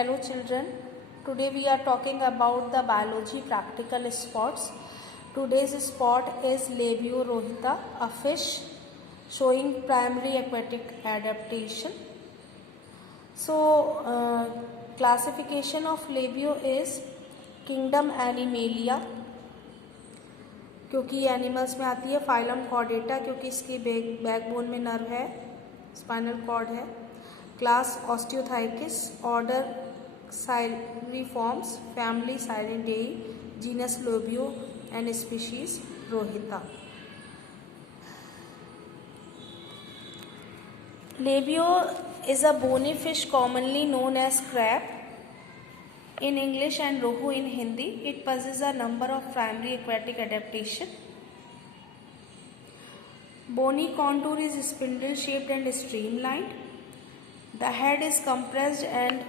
Hello children, today we are talking about the biology practical sports. Today's sport is Labiorrhea, a fish showing primary aquatic adaptation. Classification of Labio is Kingdom Animalia क्योंकि ये animals में आती है, phylum Chordata क्योंकि इसकी backbone में nerve है, spinal cord है, class Osteichthyes, order Cypriniformes, family Cyprinidae, genus Labeo and species rohita. Labio is a bony fish commonly known as crab in English and rohu in Hindi. It possesses a number of primary aquatic adaptation. Bony contour is spindle shaped and streamlined. The head is compressed and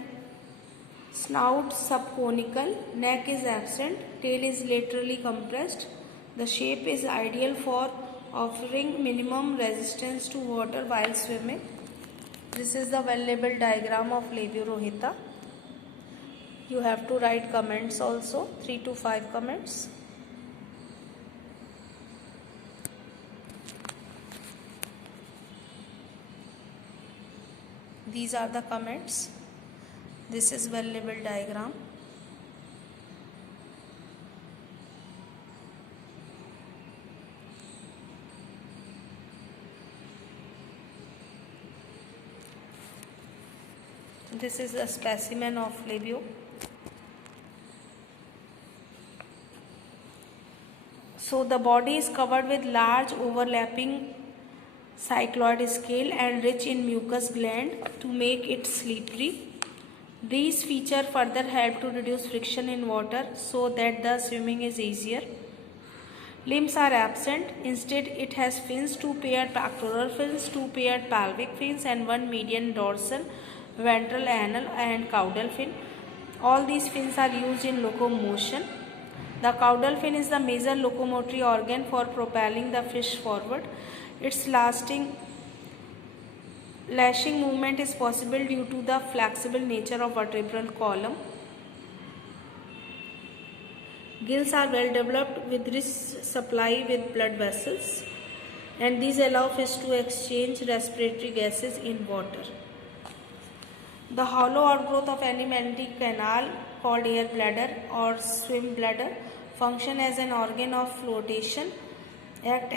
snout subconical. Neck is absent. Tail is laterally compressed. The shape is ideal for offering minimum resistance to water while swimming. This is the well-labeled diagram of Labiorrhea. You have to write comments also, 3 to 5 comments. These are the comments. This is well-labeled diagram. This is a specimen of Labio. So the body is covered with large overlapping cycloid scale and rich in mucus gland to make it slippery. These features further help to reduce friction in water so that the swimming is easier. Limbs are absent. Instead, it has fins, 2 paired pectoral fins, 2 paired pelvic fins, and 1 median dorsal, ventral, anal, and caudal fin. All these fins are used in locomotion. The caudal fin is the major locomotory organ for propelling the fish forward. Its lashing movement is possible due to the flexible nature of vertebral column. Gills are well developed with rich supply with blood vessels, and these allow fish to exchange respiratory gases in water. The hollow outgrowth of alimentary canal called air bladder or swim bladder function as an organ of flotation, act